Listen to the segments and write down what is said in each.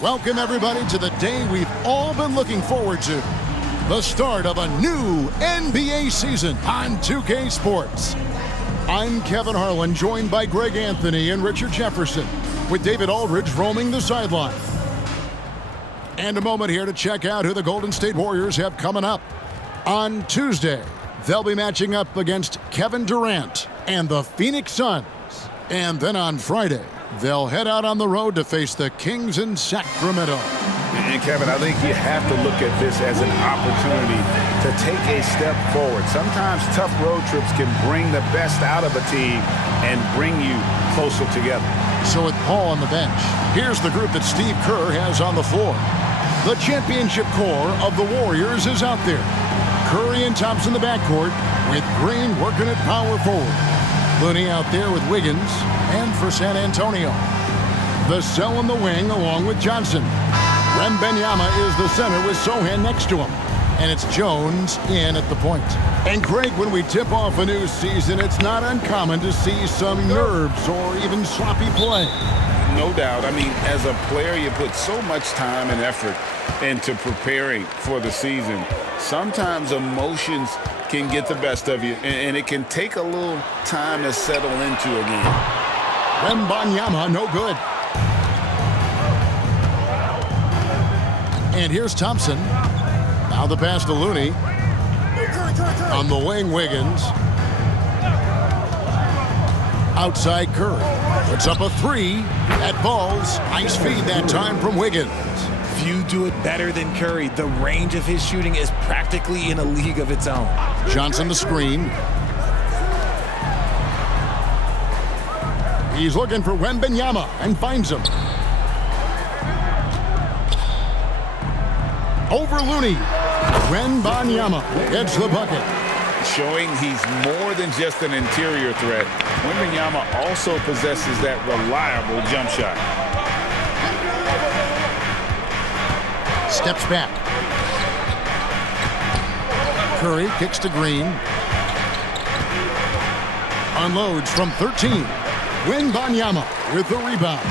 Welcome, everybody, to the day we've all been looking forward to. The start of a new NBA season on 2K Sports. I'm Kevin Harlan, joined by Greg Anthony and Richard Jefferson, with David Aldridge roaming the sideline. And a moment here to check out who the Golden State Warriors have coming up. On Tuesday, they'll be matching up against Kevin Durant and the Phoenix Suns. And then on Friday, they'll head out on the road to face the Kings in Sacramento. And Kevin, I think you have to look at this as an opportunity to take a step forward. Sometimes tough road trips can bring the best out of a team and bring you closer together. So with Paul on the bench, here's the group that Steve Kerr has on the floor. The championship core of the Warriors is out there. Curry and Thompson in the backcourt, with Green working at power forward. Looney out there with Wiggins, and for San Antonio, Vassell in the wing along with Johnson. Wembanyama is the center with Sohan next to him. And it's Jones in at the point. And Greg, when we tip off a new season, it's not uncommon to see some nerves or even sloppy play. No doubt. I mean, as a player, you put so much time and effort into preparing for the season. Sometimes emotions can get the best of you, and it can take a little time to settle into a game. Wembanyama, no good. And here's Thompson. Now the pass to Looney. On the wing, Wiggins. Outside Curry. Puts up a three. That falls. Nice feed that time from Wiggins. Few do it better than Curry. The range of his shooting is practically in a league of its own. Johnson the screen. He's looking for Wembanyama and finds him. Over Looney. Wembanyama gets the bucket. Showing he's more than just an interior threat. Wembanyama also possesses that reliable jump shot. Steps back. Curry kicks to Green. Unloads from 13. Wembanyama with the rebound.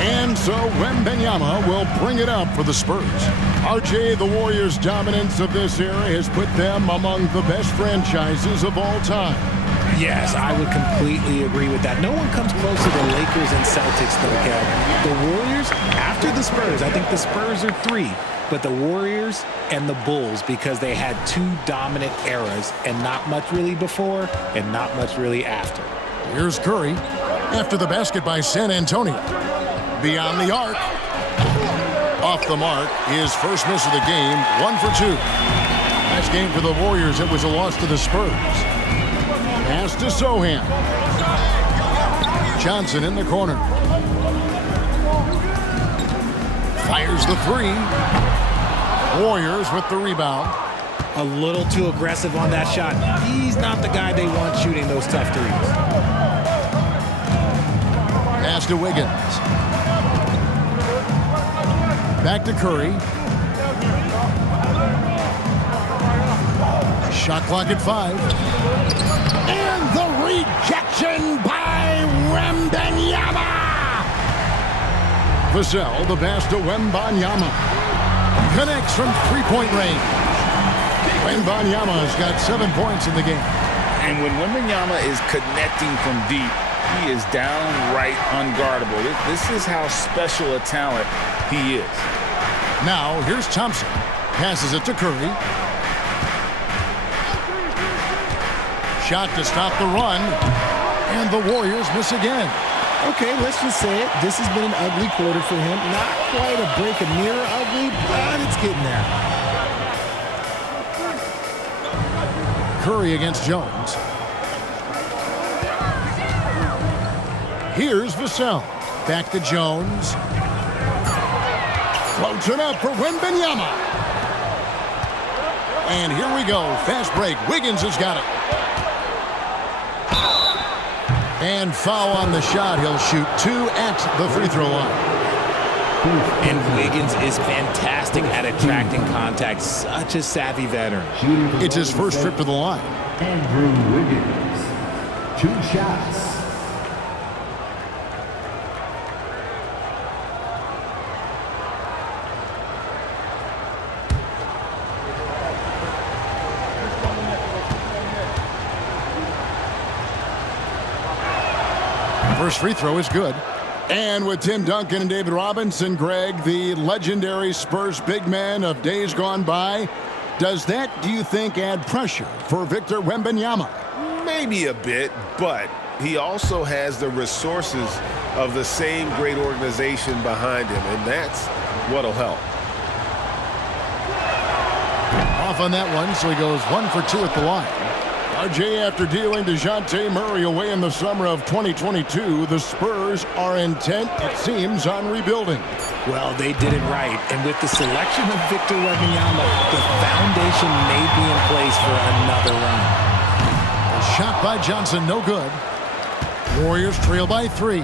And so Wembanyama will bring it up for the Spurs. RJ, the Warriors' dominance of this era has put them among the best franchises of all time. Yes, I would completely agree with that. No one comes close to the Lakers and Celtics, though, Kev. The Warriors, after the Spurs, I think the Spurs are 3, but the Warriors and the Bulls, because they had 2 dominant eras and not much really before and not much really after. Here's Curry after the basket by San Antonio. Beyond the arc. Off the mark, his first miss of the game, 1 for 2. Last game for the Warriors, it was a loss to the Spurs. Pass to Sohan. Johnson in the corner. Fires the 3. Warriors with the rebound. A little too aggressive on that shot. He's not the guy they want shooting those tough threes. Pass to Wiggins. Back to Curry. Shot clock at 5. And the rejection by Wembanyama. Vassell, the pass to Wembanyama. Connects from three-point range. Wembanyama's got 7 points in the game. And when Wembanyama is connecting from deep, he is downright unguardable. This is how special a talent he is. Now, here's Thompson. Passes it to Curry. Shot to stop the run. And the Warriors miss again. Okay, let's just say it. This has been an ugly quarter for him. Not quite a break a mirror ugly, but it's getting there. Curry against Jones. Here's Vassell. Back to Jones. Floats it up for Wembanyama. And here we go. Fast break. Wiggins has got it. And foul on the shot. He'll shoot 2 at the free throw line. And Wiggins is fantastic at attracting contact. Such a savvy veteran. It's his first trip to the line. Andrew Wiggins, 2 shots. First free throw is good. And with Tim Duncan and David Robinson, Greg, the legendary Spurs big man of days gone by, does that, do you think, add pressure for Victor Wembanyama? Maybe a bit, but he also has the resources of the same great organization behind him, and that's what'll help. Off on that one, so he goes 1 for 2 at the line. RJ, after dealing DeJounte Murray away in the summer of 2022, the Spurs are intent, it seems, on rebuilding. Well, they did it right. And with the selection of Victor Wembanyama, the foundation may be in place for another run. A shot by Johnson, no good. Warriors trail by 3.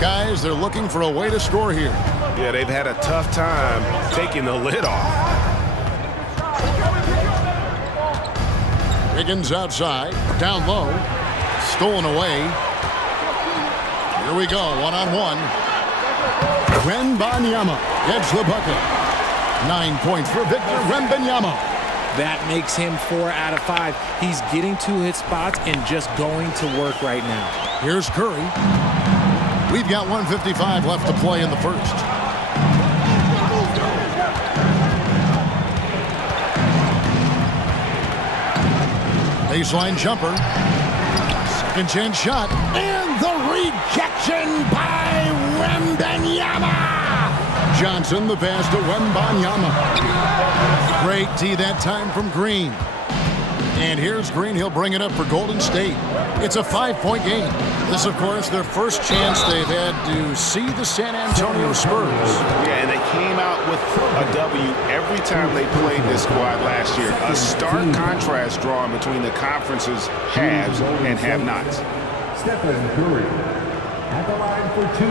Guys, they're looking for a way to score here. Yeah, they've had a tough time taking the lid off. Higgins outside, down low, stolen away. Here we go, one-on-one. Wembanyama gets the bucket. 9 points for Victor Wembanyama. That makes him 4 out of 5. He's getting to his spots and just going to work right now. Here's Curry. We've got 1:55 left to play in the first. Baseline jumper. Second chance shot. And the rejection by Wembanyama. Johnson, the pass to Wembanyama. Great D that time from Green. And here's Green. He'll bring it up for Golden State. It's a 5-point game. This, of course, their first chance they've had to see the San Antonio Spurs. Yeah, and they came out with a W every time they played this squad last year. A stark contrast drawn between the conference's haves and have-nots. Stephen Curry at the line for 2.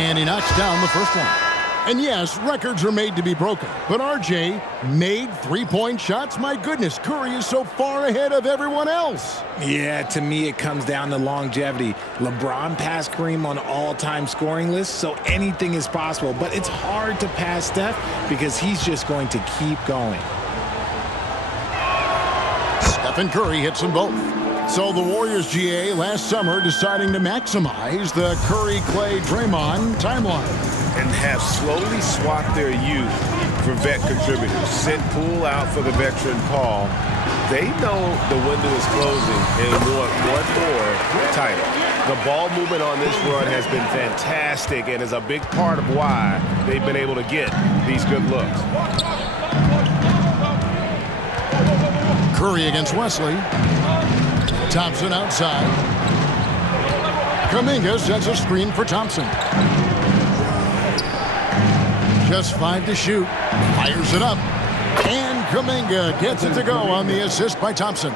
And he knocks down the first one. And yes, records are made to be broken. But RJ made 3-point shots. My goodness, Curry is so far ahead of everyone else. Yeah, to me, it comes down to longevity. LeBron passed Kareem on all-time scoring lists, so anything is possible. But it's hard to pass Steph because he's just going to keep going. Stephen Curry hits them both. So the Warriors GA last summer deciding to maximize the Curry, Clay, Draymond timeline. And have slowly swapped their youth for vet contributors. Sent Poole out for the veteran Paul. They know the window is closing and want one more title. The ball movement on this run has been fantastic and is a big part of why they've been able to get these good looks. Curry against Wesley. Thompson outside. Kuminga sets a screen for Thompson. Just 5 to shoot. Fires it up. And Kuminga gets it to go on the assist by Thompson.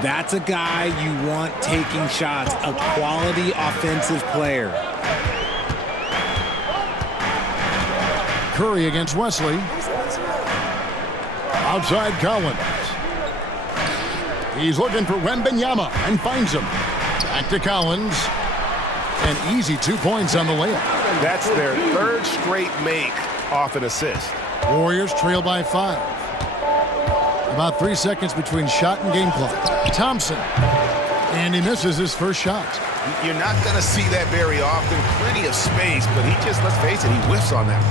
That's a guy you want taking shots, a quality offensive player. Curry against Wesley. Outside Collins. He's looking for Wembanyama and finds him. Back to Collins. And easy 2 points on the layup. That's their third straight make off an assist. Warriors trail by 5. About 3 seconds between shot and game clock. Thompson. And he misses his first shot. You're not going to see that very often. Plenty of space, but he just, let's face it, he whiffs on that.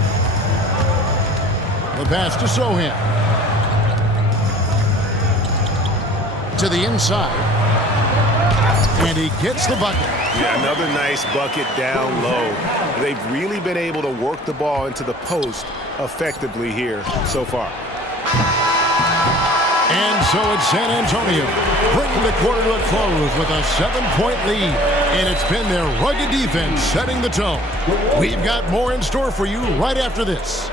The pass to Sohan. To the inside. And he gets the bucket. Yeah, another nice bucket down low. They've really been able to work the ball into the post effectively here so far. And so it's San Antonio bringing the quarter to a close with a 7-point lead. And it's been their rugged defense setting the tone. We've got more in store for you right after this.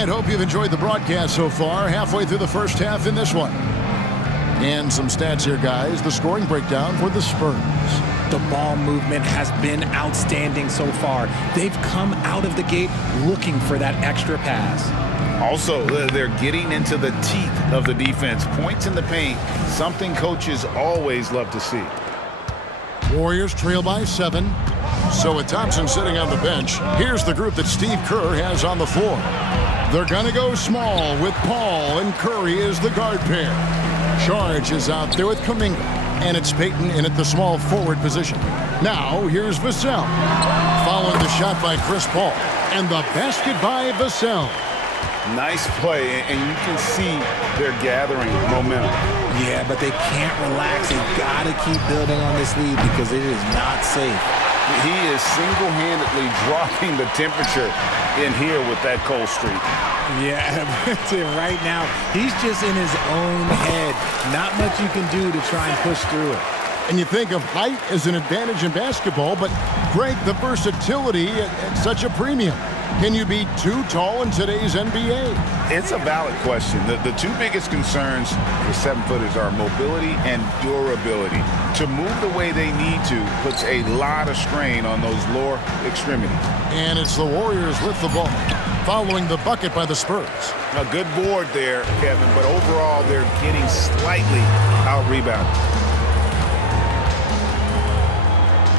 And hope you've enjoyed the broadcast so far. Halfway through the first half in this one. And some stats here, guys. The scoring breakdown for the Spurs. The ball movement has been outstanding so far. They've come out of the gate looking for that extra pass. Also, they're getting into the teeth of the defense. Points in the paint, something coaches always love to see. Warriors trail by 7. So with Thompson sitting on the bench, here's the group that Steve Kerr has on the floor. They're going to go small with Paul and Curry as the guard pair. Charge is out there with Kuminga, and it's Payton in at the small forward position. Now, here's Vassell. Following the shot by Chris Paul, and the basket by Vassell. Nice play, and you can see they're gathering momentum. Yeah, but they can't relax. They've got to keep building on this lead because it is not safe. He is single-handedly dropping the temperature in here with that cold streak. Yeah, right now, he's just in his own head. Not much you can do to try and push through it. And you think of height as an advantage in basketball, but Greg, the versatility at such a premium. Can you be too tall in today's NBA? It's a valid question. The two biggest concerns for 7-footers are mobility and durability. To move the way they need to puts a lot of strain on those lower extremities. And it's the Warriors with the ball, following the bucket by the Spurs. A good board there, Kevin, but overall they're getting slightly out-rebounded.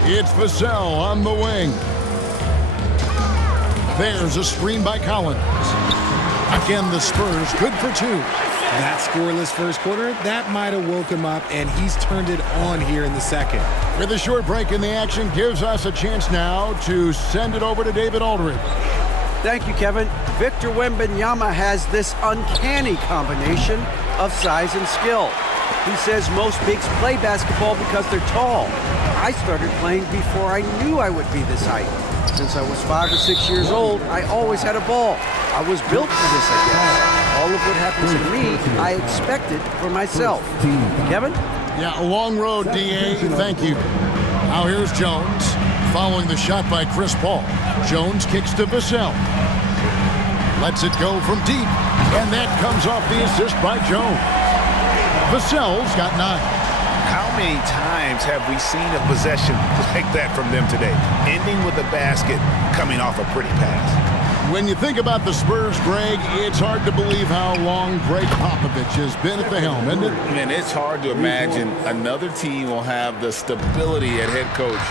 It's Vassell on the wing. There's a screen by Collins. Again, the Spurs good for 2. That scoreless first quarter, that might have woke him up, and he's turned it on here in the second. With a short break in the action, gives us a chance now to send it over to David Aldridge. Thank you, Kevin. Victor Wembanyama has this uncanny combination of size and skill. He says most bigs play basketball because they're tall. I started playing before I knew I would be this height. Since I was 5 or 6 years old, I always had a ball. I was built for this, I guess. All of what happens to me, I expected for myself. Kevin? Yeah, a long road, D.A. Thank you. Now here's Jones, following the shot by Chris Paul. Jones kicks to Vassell. Lets it go from deep, and that comes off the assist by Jones. Vassell's got 9. How many times have we seen a possession like that from them today? Ending with a basket, coming off a pretty pass. When you think about the Spurs, Greg, it's hard to believe how long Greg Popovich has been at the helm, isn't it? And it's hard to imagine another team will have the stability at head coach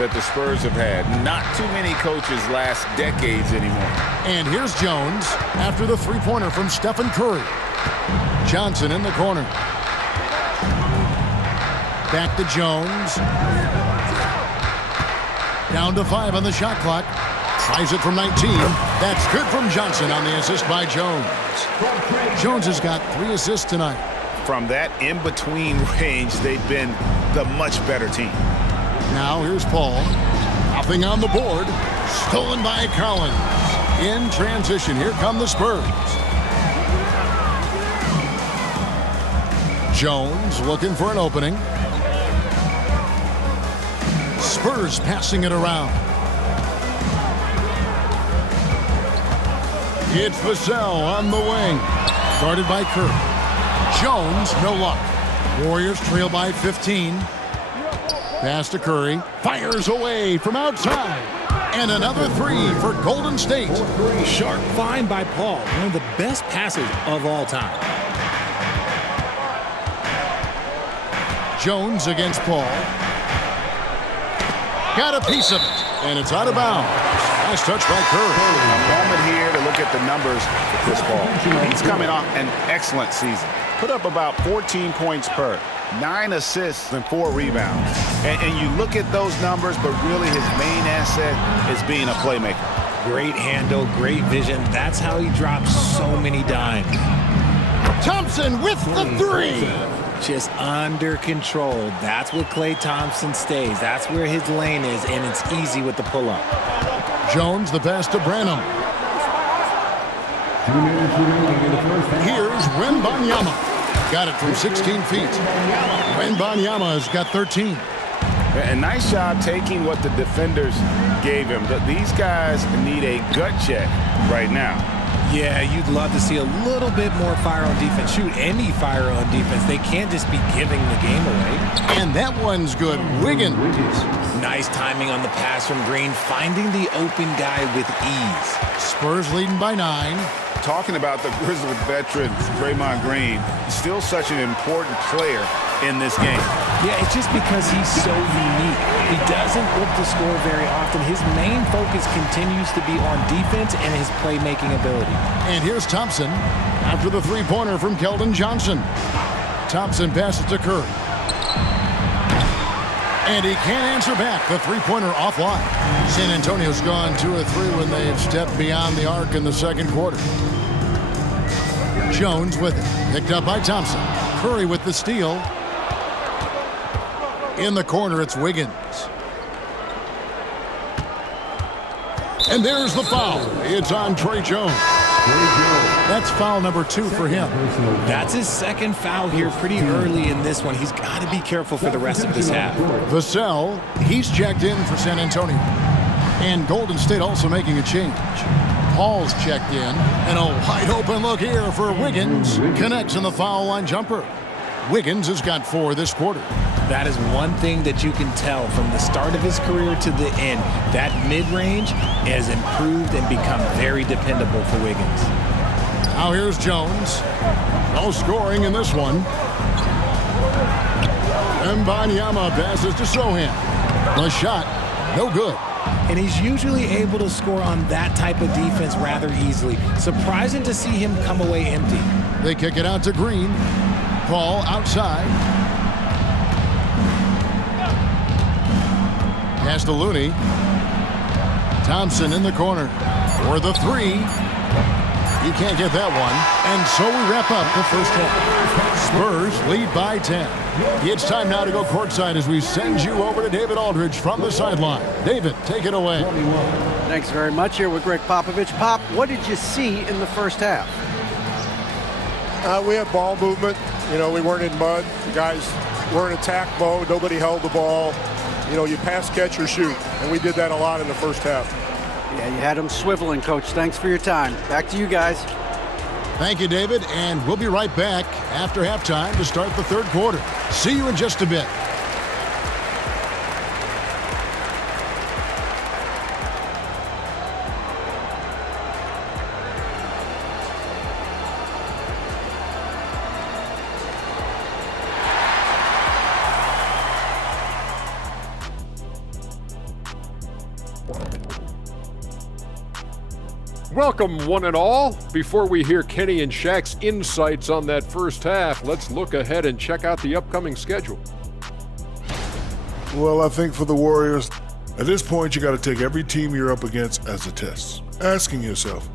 that the Spurs have had. Not too many coaches last decades anymore. And here's Jones after the three-pointer from Stephen Curry. Johnson in the corner. Back to Jones. Down to 5 on the shot clock. Tries it from 19. That's good from Johnson on the assist by Jones. Jones has got 3 assists tonight. From that in-between range, they've been the much better team. Now here's Paul. Nothing on the board. Stolen by Collins. In transition, here come the Spurs. Jones looking for an opening. Spurs passing it around. It's Vassell on the wing. Guarded by Curry. Jones, no luck. Warriors trail by 15. Pass to Curry. Fires away from outside. And another 3 for Golden State. Sharp find by Paul. One of the best passes of all time. Jones against Paul. Got a piece of it, and it's out of bounds. Nice touch by Curry. A moment here to look at the numbers for Chris Paul. He's coming off an excellent season. Put up about 14 points per, 9 assists and 4 rebounds. And you look at those numbers, but really his main asset is being a playmaker. Great handle, great vision. That's how he drops so many dimes. Thompson with the 3. Just under control. That's what Klay Thompson stays. That's where his lane is, and it's easy with the pull-up. Jones, the pass to Branham. 2 minutes remaining in the first half. Here's Wembanyama. Got it from 16 feet. Wembanyama has got 13. A nice job taking what the defenders gave him. These guys need a gut check right now. Yeah, you'd love to see a little bit more fire on defense. Shoot, any fire on defense. They can't just be giving the game away. And that one's good. Wiggins. Nice timing on the pass from Green, finding the open guy with ease. Spurs leading by 9. Talking about the Grizzlies veteran, Draymond Green, still such an important player in this game. Yeah, it's just because he's so unique. He doesn't look to score very often. His main focus continues to be on defense and his playmaking ability. And here's Thompson after the three-pointer from Keldon Johnson. Thompson passes to Curry. And he can't answer back. The three-pointer offline. San Antonio's gone 2 of 3 when they've stepped beyond the arc in the second quarter. Jones with it. Picked up by Thompson. Curry with the steal. In the corner, it's Wiggins. And there's the foul. It's on Trey Jones. That's foul number 2 for him. That's his second foul here pretty early in this one. He's got to be careful for the rest of this half. Vassell, he's checked in for San Antonio. And Golden State also making a change. Paul's checked in. And a wide open look here for Wiggins. Connects in the foul line jumper. Wiggins has got 4 this quarter. That is one thing that you can tell from the start of his career to the end. That mid-range has improved and become very dependable for Wiggins. Now here's Jones. No scoring in this one. Mbanyama passes to Sohan. The shot, no good. And he's usually able to score on that type of defense rather easily. Surprising to see him come away empty. They kick it out to Green. Paul outside. Pass to Looney. Thompson in the corner for the 3. He can't get that one. And so we wrap up the first half. Spurs lead by 10. It's time now to go courtside as we send you over to David Aldridge from the sideline. David, take it away. Thanks very much. Here with Greg Popovich. Pop, what did you see in the first half? We had ball movement. You know, we weren't in mud. The guys were in attack mode. Nobody held the ball. You know, you pass, catch, or shoot. And we did that a lot in the first half. Yeah, you had them swiveling, Coach. Thanks for your time. Back to you guys. Thank you, David. And we'll be right back after halftime to start the third quarter. See you in just a bit. Welcome, one and all. Before we hear Kenny and Shaq's insights on that first half, let's look ahead and check out the upcoming schedule. Well, I think for the Warriors, at this point, you got to take every team you're up against as a test. Asking yourself,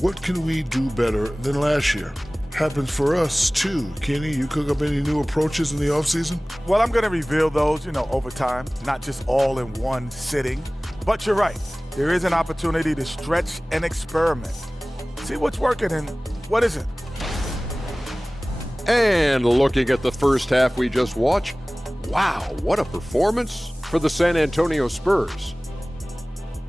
what can we do better than last year? Happens for us, too. Kenny, you cook up any new approaches in the offseason? Well, I'm going to reveal those, over time, not just all in one sitting. But you're right. There is an opportunity to stretch and experiment. See what's working and what isn't. And looking at the first half we just watched, wow, what a performance for the San Antonio Spurs.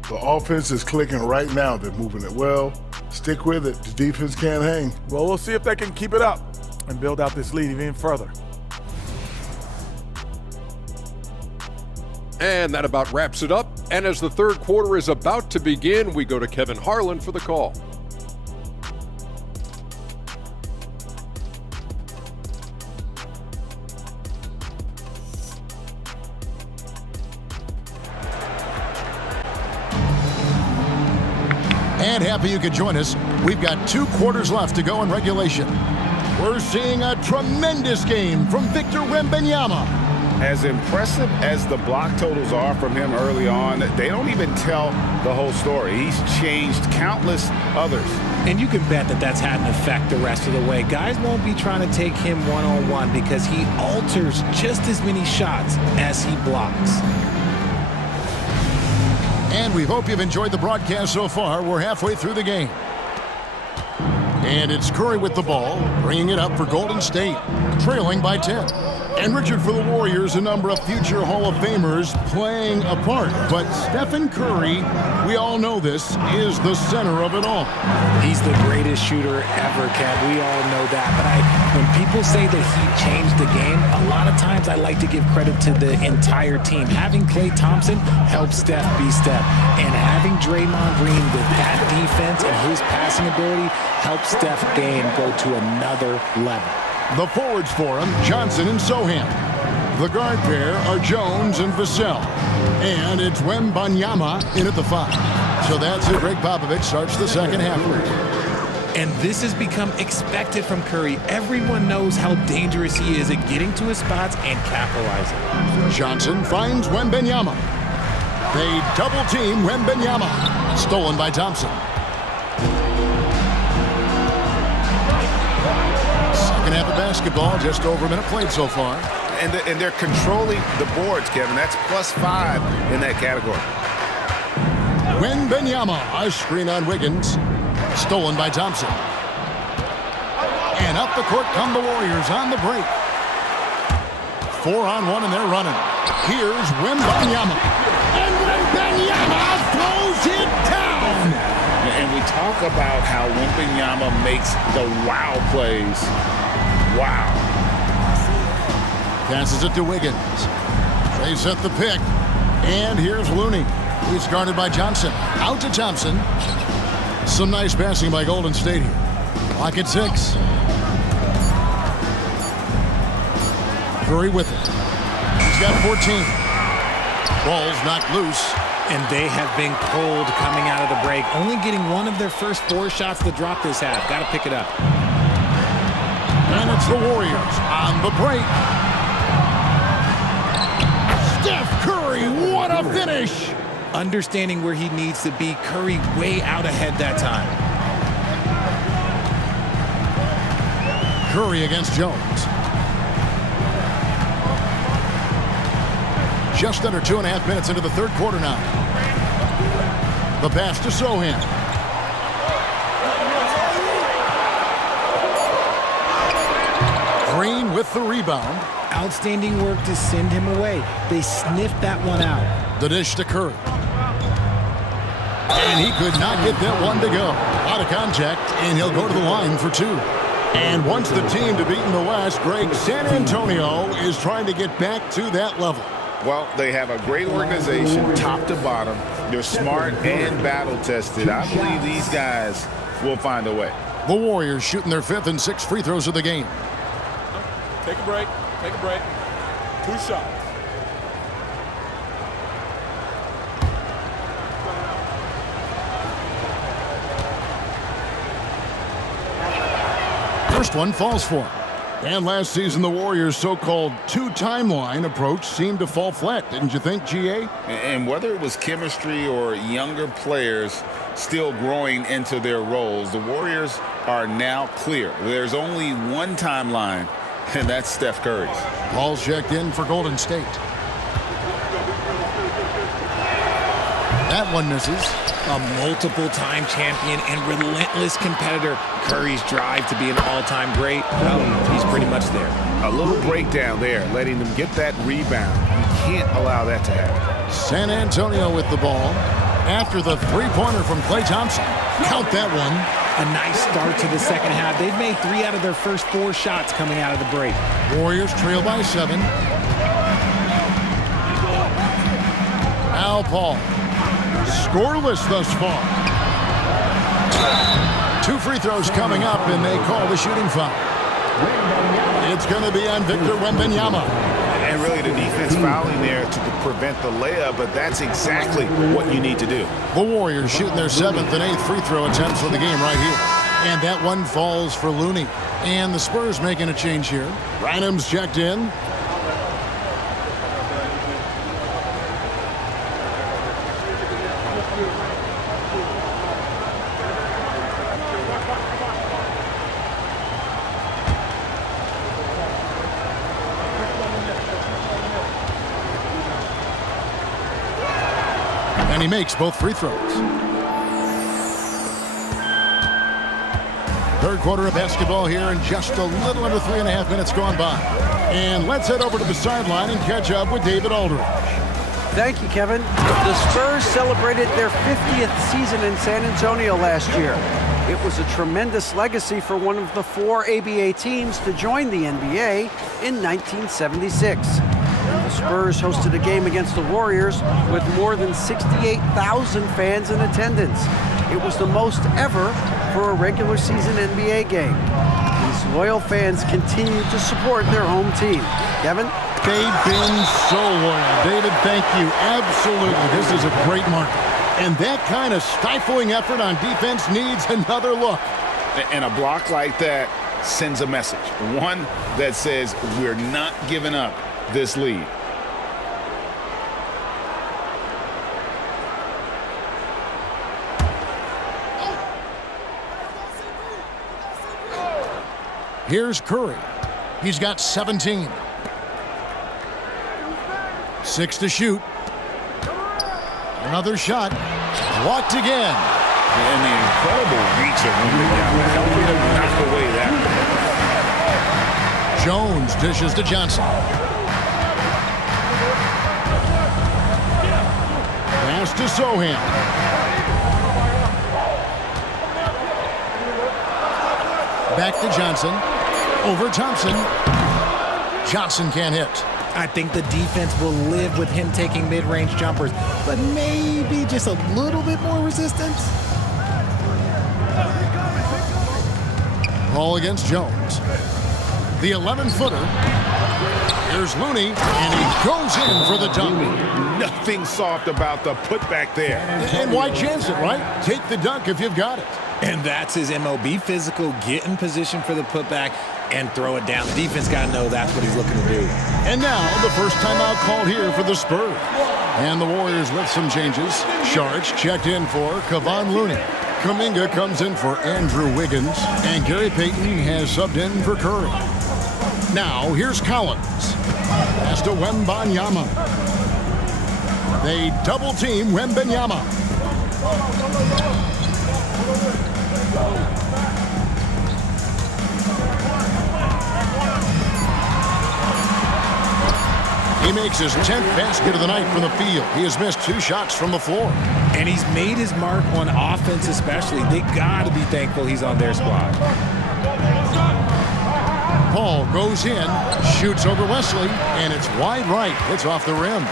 The offense is clicking right now. They're moving it well. Stick with it. The defense can't hang. Well, we'll see if they can keep it up and build out this lead even further. And that about wraps it up. And as the third quarter is about to begin, we go to Kevin Harlan for the call. And happy you could join us. We've got 2 quarters left to go in regulation. We're seeing a tremendous game from Victor Wembanyama. As impressive as the block totals are from him early on, they don't even tell the whole story. He's changed countless others. And you can bet that that's had an effect the rest of the way. Guys won't be trying to take him one-on-one because he alters just as many shots as he blocks. And we hope you've enjoyed the broadcast so far. We're halfway through the game. And it's Curry with the ball, bringing it up for Golden State, trailing by 10. And Richard, for the Warriors, a number of future Hall of Famers playing a part. But Stephen Curry, we all know this, is the center of it all. He's the greatest shooter ever, Kev. We all know that. But when people say that he changed the game, a lot of times I like to give credit to the entire team. Having Klay Thompson helped Steph be Steph. And having Draymond Green with that defense and his passing ability helped Steph game go to another level. The forwards for him, Johnson and Sohan. The guard pair are Jones and Vassell. And it's Wembanyama in at the 5. So that's it. Greg Popovich starts the second half. And this has become expected from Curry. Everyone knows how dangerous he is at getting to his spots and capitalizing. Johnson finds Wembanyama. They double team Wembanyama. Stolen by Thompson. Second half of basketball, just over a minute played so far. And they're controlling the boards, Kevin. That's +5 in that category. Wembanyama, a screen on Wiggins. Stolen by Thompson. And up the court come the Warriors on the break. 4-on-1 and they're running. Here's Wembanyama. And Wembanyama throws it down. And we talk about how Wembanyama makes the wow plays. Wow. Passes it to Wiggins. They set the pick. And here's Looney. He's guarded by Johnson. Out to Thompson. Some nice passing by Golden State here. Clock at 6. Curry with it. He's got 14. Ball's knocked loose. And they have been cold coming out of the break. Only getting one of their first 4 shots to drop this half. Got to pick it up. And it's the Warriors on the break. Steph Curry, what a finish! Understanding where he needs to be, Curry way out ahead that time. Curry against Jones. Just under 2.5 minutes into the third quarter now. The pass to Sohan. Green with the rebound. Outstanding work to send him away. They sniffed that one out. The dish to Curry. And he could not get that one to go. Out of contact, and he'll go to the line for 2. And once the team to beat in the West, Greg, San Antonio is trying to get back to that level. Well, they have a great organization, top to bottom. They're smart and battle-tested. I believe these guys will find a way. The Warriors shooting their 5th and 6th free throws of the game. Take a break. Take a break. 2 shots. First one falls for him. And last season, the Warriors' so-called 2-timeline approach seemed to fall flat, didn't you think, GA? And whether it was chemistry or younger players still growing into their roles, the Warriors are now clear. There's only one timeline, and that's Steph Curry's. Ball's checked in for Golden State. That one misses. A multiple-time champion and relentless competitor. Curry's drive to be an all-time great, well, he's pretty much there. A little breakdown there, letting them get that rebound. You can't allow that to happen. San Antonio with the ball. After the three-pointer from Klay Thompson. Count that one. A nice start to the second half. They've made 3 out of their first 4 shots coming out of the break. Warriors trail by 7. Al Paul. Scoreless thus far. 2 free throws coming up, and they call the shooting foul. It's going to be on Victor Wembanyama. And really the defense fouling there to prevent the layup, but that's exactly what you need to do. The Warriors shooting their 7th and 8th free throw attempts for the game right here. And that one falls for Looney. And the Spurs making a change here. Rynham's checked in. And he makes both free throws. Third quarter of basketball here, and just a little under 3.5 minutes gone by. And let's head over to the sideline and catch up with David Aldridge. Thank you, Kevin. The Spurs celebrated their 50th season in San Antonio last year. It was a tremendous legacy for one of the 4 ABA teams to join the NBA in 1976. The Spurs hosted a game against the Warriors with more than 68,000 fans in attendance. It was the most ever for a regular season NBA game. These loyal fans continue to support their home team. Kevin? They've been so loyal. David, thank you. Absolutely. This is a great market. And that kind of stifling effort on defense needs another look. And a block like that sends a message. One that says we're not giving up this lead. Here's Curry. He's got 17. 6 to shoot. Another shot. Blocked again. And the incredible reach of Wembanyama helping to knock away that. Jones dishes to Johnson. Pass to Sohan. Back to Johnson. Over Thompson. Johnson can't hit. I think the defense will live with him taking mid-range jumpers, but maybe just a little bit more resistance. Ball against Jones. The 11-footer. Here's Looney, and he goes in for the dunk. Nothing soft about the putback there. And why chance it, right? Take the dunk if you've got it. And that's his MO. Be physical, get in position for the putback, and throw it down. The defense got to know that's what he's looking to do. And now the first timeout called here for the Spurs. And the Warriors with some changes. Sharch checked in for Kevon Looney. Kuminga comes in for Andrew Wiggins. And Gary Payton has subbed in for Curry. Now here's Collins. Pass to Wembanyama. They double team Wembanyama. He makes his 10th basket of the night from the field. He has missed 2 shots from the floor. And he's made his mark on offense especially. They got to be thankful he's on their squad. Paul goes in, shoots over Wesley, and it's wide right. It's off the rim.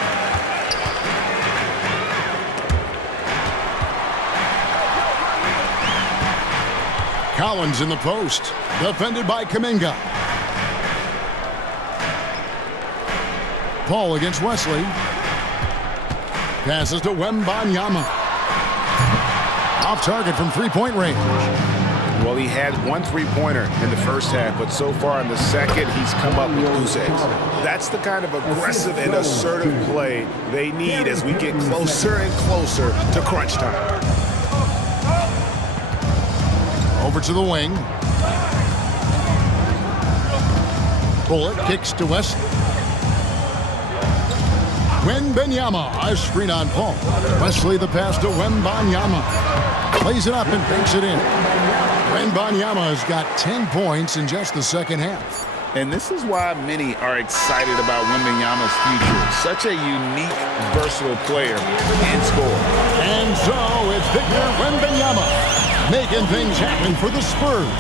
Collins in the post, defended by Kuminga. Paul against Wesley. Passes to Wembanyama. Off target from three-point range. Well, he had 1 3-pointer in the first half, but so far in the second, he's come up with loose ends. That's the kind of aggressive and assertive play they need as we get closer and closer to crunch time. Over to the wing. Bullock kicks to Wesley. Wembanyama, a screen on Paul. Wesley the pass to Wembanyama. Plays it up and banks it in. Wembanyama has got 10 points in just the second half. And this is why many are excited about Wembanyama's future. Such a unique, versatile player and scorer. And so it's Victor Wembanyama making things happen for the Spurs.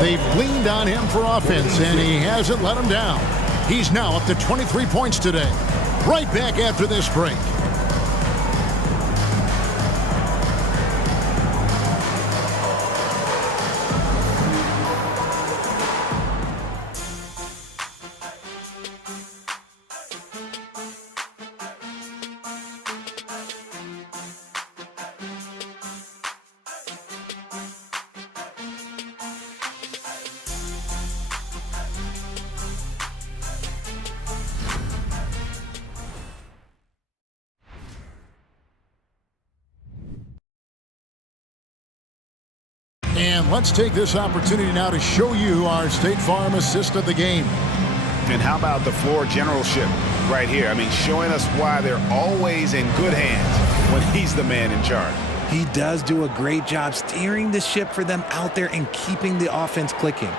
They've leaned on him for offense, and he hasn't let them down. He's now up to 23 points today. Right back after this break. And let's take this opportunity now to show you our State Farm assist of the game. And how about the floor generalship right here? I mean, showing us why they're always in good hands when he's the man in charge. He does do a great job steering the ship for them out there and keeping the offense clicking.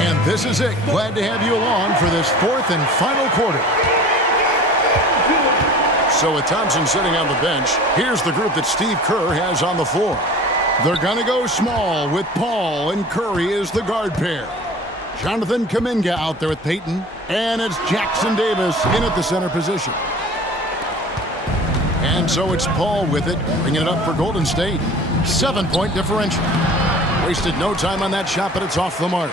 And this is it. Glad to have you along for this fourth and final quarter. So with Thompson sitting on the bench, here's the group that Steve Kerr has on the floor. They're going to go small with Paul and Curry as the guard pair. Jonathan Kuminga out there with Peyton, and it's Jackson Davis in at the center position. And so it's Paul with it, bringing it up for Golden State. 7-point differential. Wasted no time on that shot, but it's off the mark.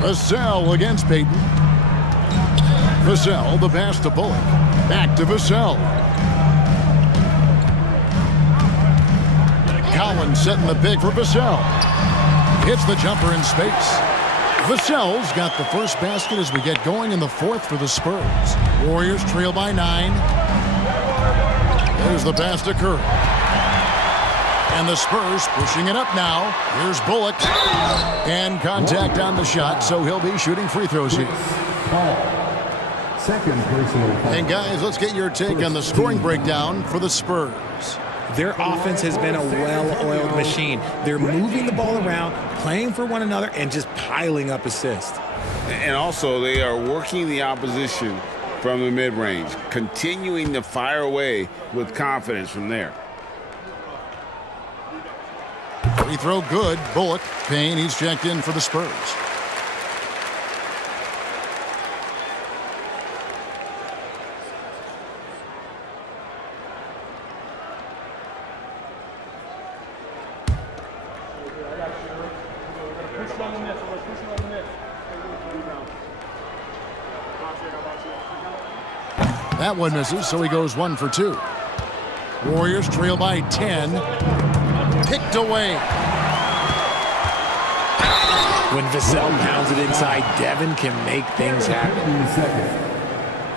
Vassell against Peyton. Vassell, the pass to Bullock. Back to Vassell. Collins setting the pick for Vassell. Hits the jumper in space. Vassell's got the first basket as we get going in the fourth for the Spurs. Warriors trail by 9. There's the pass to Curry. And the Spurs pushing it up now. Here's Bullock. And contact on the shot, so he'll be shooting free throws here. Second personal foul. And guys, let's get your take on the scoring breakdown for the Spurs. Their offense has been a well-oiled machine. They're moving the ball around, playing for one another, and just piling up assists. And also, they are working the opposition from the mid-range, continuing to fire away with confidence from there. Free throw good. Bullock. Payne, he's checked in for the Spurs. That one misses, so he goes 1 for 2. Warriors trail by 10. Picked away. When Vassell pounds it inside, Devin can make things happen.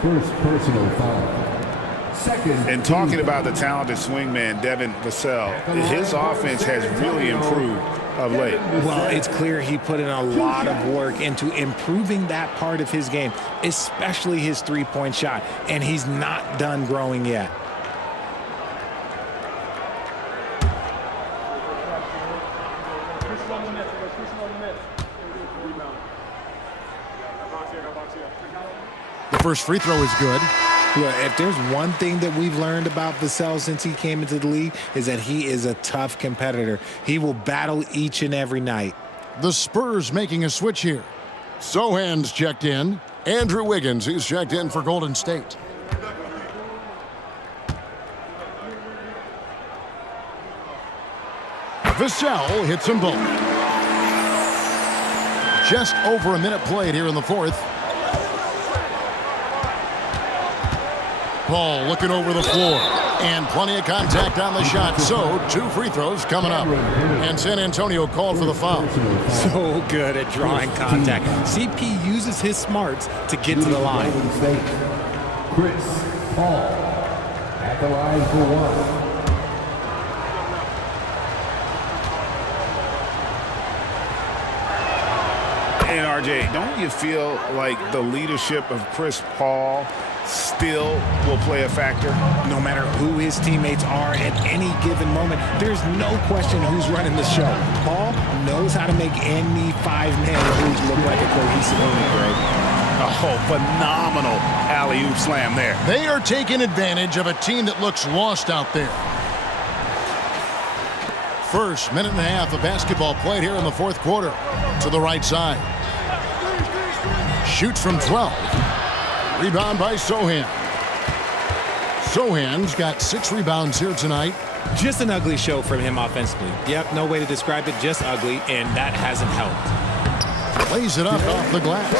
First personal foul. Second. And talking about the talented swingman, Devin Vassell, his offense has really improved of late. Well, it's clear he put in a lot of work into improving that part of his game, especially his three-point shot, and he's not done growing yet. The first free throw is good. Look, if there's one thing that we've learned about Vassell since he came into the league is that he is a tough competitor. He will battle each and every night. The Spurs making a switch here. Sohan's checked in. Andrew Wiggins, he's checked in for Golden State. Vassell hits them both. Just over a minute played here in the fourth. Paul looking over the floor. And plenty of contact on the shot. So, 2 free throws coming up. And San Antonio called for the foul. So good at drawing contact. CP uses his smarts to get to the line. Chris Paul at the line for 1. And RJ, don't you feel like the leadership of Chris Paul still will play a factor? No matter who his teammates are at any given moment, there's no question who's running the show. Paul knows how to make any 5-man moves look like a cohesive unit, Greg. Oh, phenomenal alley-oop slam there. They are taking advantage of a team that looks lost out there. First minute and a half of basketball played here in the fourth quarter. To the right side. Shoots from 12. Rebound by Sohan. Sohan's got 6 rebounds here tonight. Just an ugly show from him offensively. Yep, no way to describe it, just ugly, and that hasn't helped. Lays it up off the glass.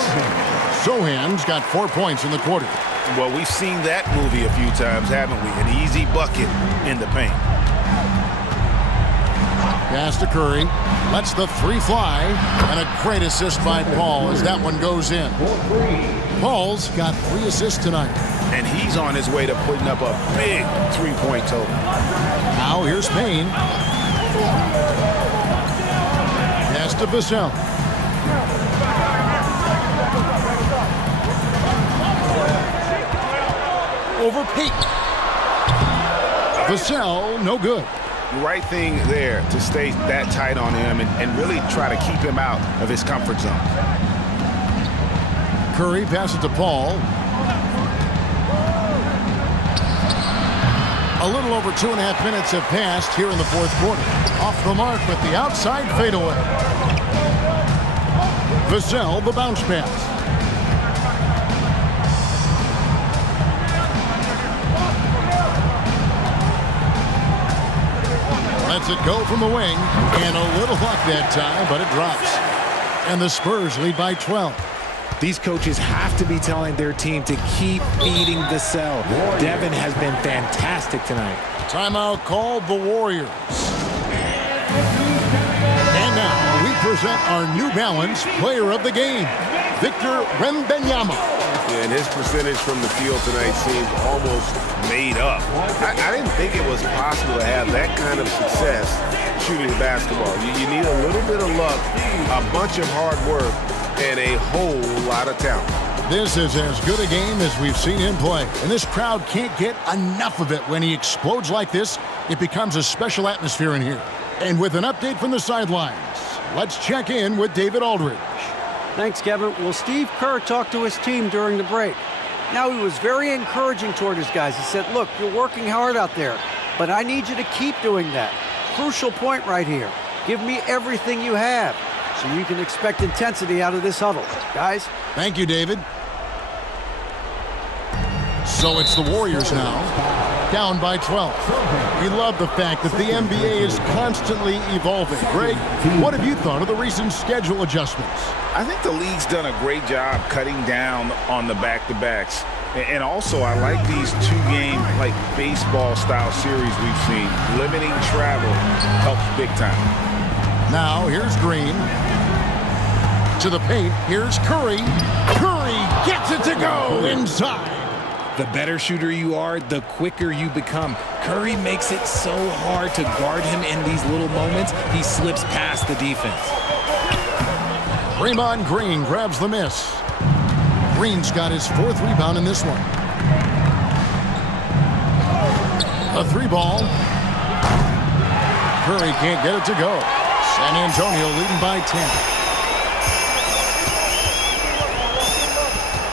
Sohan's got 4 points in the quarter. Well, we've seen that movie a few times, haven't we? An easy bucket in the paint. Pass to Curry. Lets the 3 fly. And a great assist by Paul as that one goes in. Paul's got 3 assists tonight. And he's on his way to putting up a big 3-point total. Now here's Payne. Pass to Vassell. paint. Vassell, no good. Right thing there to stay that tight on him and really try to keep him out of his comfort zone. Curry passes to Paul. A little over 2.5 minutes have passed here in the fourth quarter. Off the mark with the outside fadeaway. Vassell, the bounce pass. Lets it go from the wing, and a little luck that time, but it drops. And the Spurs lead by 12. These coaches have to be telling their team to keep feeding Vassell. Devin has been fantastic tonight. Timeout called the Warriors. And now we present our New Balance player of the game, Victor Wembanyama. And his percentage from the field tonight seems almost made up. I didn't think it was possible to have that kind of success shooting the basketball. You need a little bit of luck, a bunch of hard work, and a whole lot of talent. This is as good a game as we've seen him play, and this crowd can't get enough of it. When he explodes like this, it becomes a special atmosphere in here. And with an update from the sidelines, let's check in with David Aldridge. Thanks, Kevin. Well, Steve Kerr talked to his team during the break. Now, he was very encouraging toward his guys. He said, look, you're working hard out there, but I need you to keep doing that. Crucial point right here. Give me everything you have so you can expect intensity out of this huddle. Guys? Thank you, David. So it's the Warriors now, down by 12. We love the fact that the NBA is constantly evolving. Greg, what have you thought of the recent schedule adjustments? I think the league's done a great job cutting down on the back-to-backs. And also, I like these two-game, like baseball-style series we've seen. Limiting travel helps big time. Now, here's Green. To the paint, here's Curry. Curry gets it to go inside. The better shooter you are, the quicker you become. Curry makes it so hard to guard him in these little moments. He slips past the defense. Draymond Green grabs the miss. Green's got his fourth rebound in this one. A three ball. Curry can't get it to go. San Antonio leading by 10.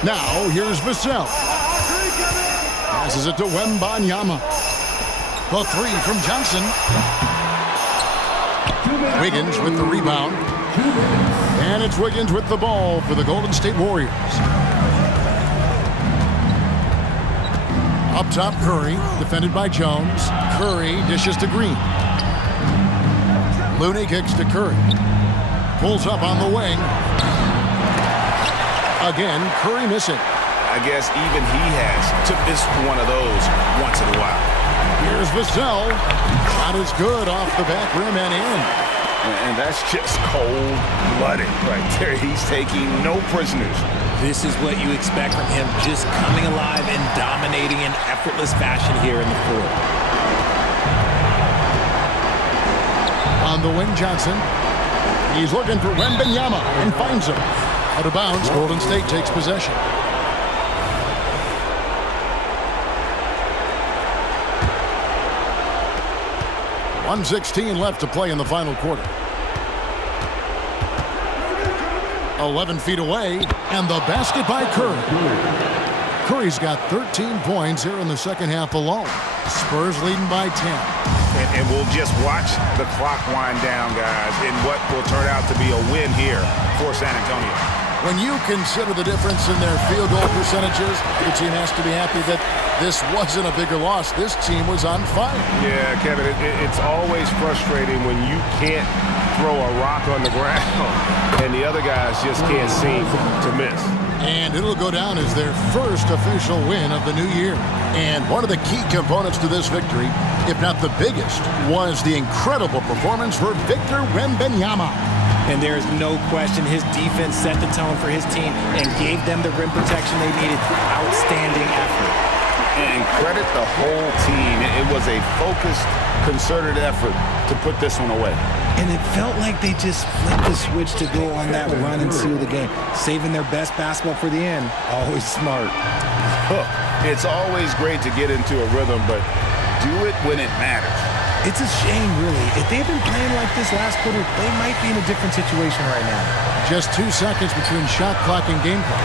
Now here's Vassell. Passes it to Wembanyama. The three from Johnson. Wiggins with the rebound. And it's Wiggins with the ball for the Golden State Warriors. Up top, Curry, defended by Jones. Curry dishes to Green. Looney kicks to Curry. Pulls up on the wing. Again, Curry missing. I guess even he has to miss one of those once in a while. Here's Vassell. Shot is good off the back rim and in. And that's just cold-blooded right there. He's taking no prisoners. This is what you expect from him, just coming alive and dominating in effortless fashion here in the fourth. On the wing, Johnson. He's looking for Wembanyama and finds him. Out of bounds, Golden State takes possession. .116 left to play in the final quarter. 11 feet away, and the basket by Curry. Curry's got 13 points here in the second half alone. Spurs leading by 10. And we'll just watch the clock wind down, guys, in what will turn out to be a win here for San Antonio. When you consider the difference in their field goal percentages, the team has to be happy that this wasn't a bigger loss. This team was on fire. Yeah, Kevin, it's always frustrating when you can't throw a rock on the ground and the other guys just can't seem to miss. And it'll go down as their first official win of the new year. And one of the key components to this victory, if not the biggest, was the incredible performance for Victor Wembanyama. And there is no question his defense set the tone for his team and gave them the rim protection they needed. Outstanding effort. And credit the whole team. It was a focused, concerted effort to put this one away. And it felt like they just flipped the switch to go on that run and seal the game. Saving their best basketball for the end. Always smart. Huh. It's always great to get into a rhythm, but do it when it matters. It's a shame, really. If they had been playing like this last quarter, they might be in a different situation right now. Just 2 seconds between shot clock and game clock.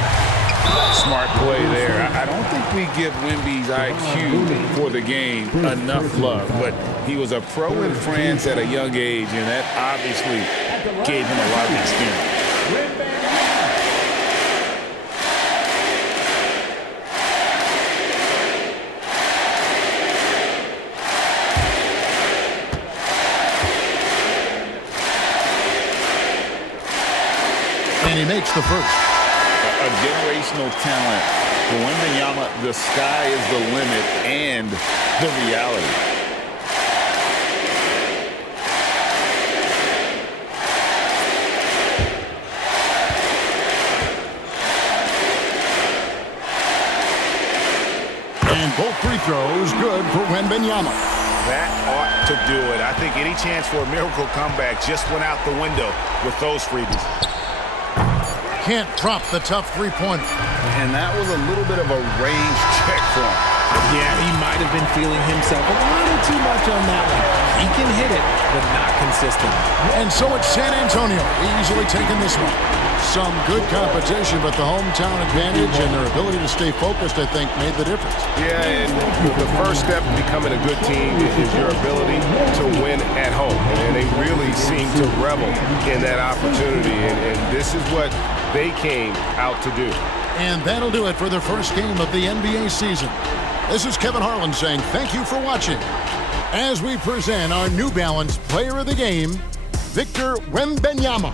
Smart play there. I don't think we give Wemby's IQ for the game enough love, but he was a pro in France at a young age, and that obviously gave him a lot of experience. And he makes the first. A generational talent. For Wembanyama, the sky is the limit and the reality. And both free throws good for Wembanyama. That ought to do it. I think any chance for a miracle comeback just went out the window with those freebies. Can't drop the tough three-pointer. And that was a little bit of a range check for him. Yeah, he might have been feeling himself a little too much on that one. He can hit it, but not consistent. And so it's San Antonio easily taking this one. Some good competition, but the hometown advantage and their ability to stay focused, I think, made the difference. Yeah, and the first step in becoming a good team is your ability to win at home. And they really seem to revel in that opportunity. And this is what they came out to do. And that'll do it for the first game of the NBA season. This is Kevin Harlan saying thank you for watching as we present our New Balance Player of the Game, Victor Wembanyama.